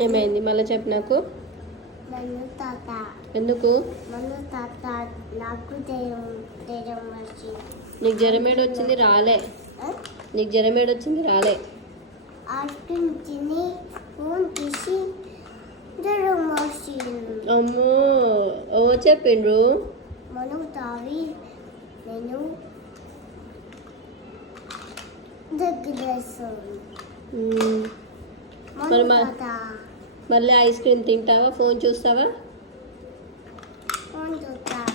ఏమైంది మళ్ళీ చెప్పు నాకు. మను తాత ఎందుకు? మను తాత నాకు జ్వరం వచ్చింది. నీకు జ్వరం ఏడొచ్చింది? రాలే. నీకు జ్వరం ఏడొచ్చింది? రాలే. ఐస్క్రీమ్ తిని ఫోన్ తీసి జ్వరం వచ్చింది. అమ్మో, ఓ చెప్పిండ్రు. మను తావి నేను దగ్గరేస్తాను. మరి మళ్ళీ ఐస్ క్రీమ్ తింటావా? ఫోన్ చూస్తావా? ఫోన్ చూస్తా.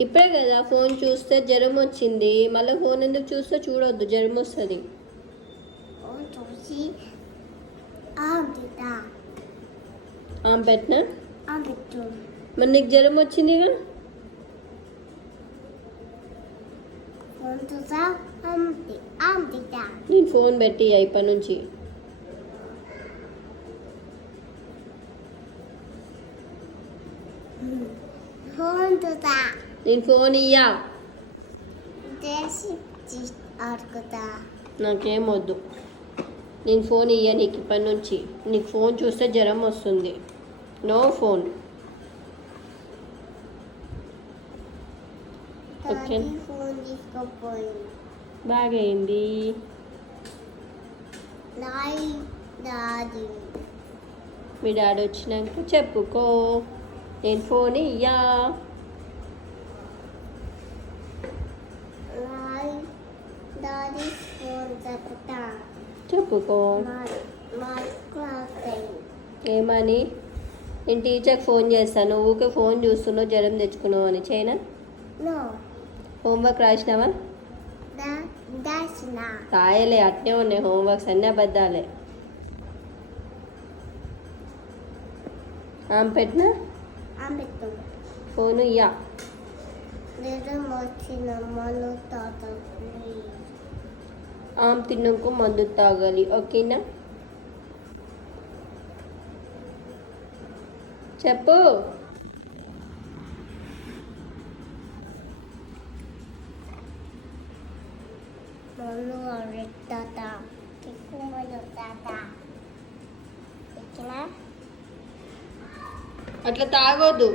ఇప్పుడే కదా ఫోన్ చూస్తే జ్వరం వచ్చింది. మళ్ళీ ఫోన్ ఎందుకు చూస్తే? చూడొద్దు, జ్వరం వస్తుంది. ఫోన్ చూసి తింటా. ఆమె పెట్టినా? పెట్టు. మరి నీకు జ్వరం వచ్చిందిగా. ఫోన్ చూసా తింటా. నేను ఫోన్ పెట్టి ఇప్పటి నుంచి. ఫోన్ చూసా. నేను ఫోన్ ఇయ్యా. చేసి ఆడుకుంటా. నాకేం వద్దు. నేను ఫోన్ ఇయ్యా నీకు ఇప్పటి నుంచి. నీకు ఫోన్ చూస్తే జ్వరం వస్తుంది. No phone. ఓకే, ఫోన్ తీసుకోపోయింది. బాగా అయింది. డాడీ మీ డాడీ వచ్చినాక చెప్పుకో. నేను ఫోన్ ఇయ్యా. డాడీ ఫోన్ చెప్తా. చెప్పుకో. ఏమని? నేను టీచర్కి ఫోన్ చేస్తాను. ఊకే ఫోన్ చూస్తున్నావు, జ్వరం తెచ్చుకున్నావు అని. చేయనా? హోంవర్క్ రాసినావా? రాయలే, అట్నే ఉన్నాయి హోంవర్క్స్ అన్నీ అబద్ధాలే. ఆమె పెట్టినా? ఫోను ఇయ్యా. ఆమె తిన్నాక మందు తాగాలి. ఓకేనా? చెప్పు. అట్లా తాగొద్దు.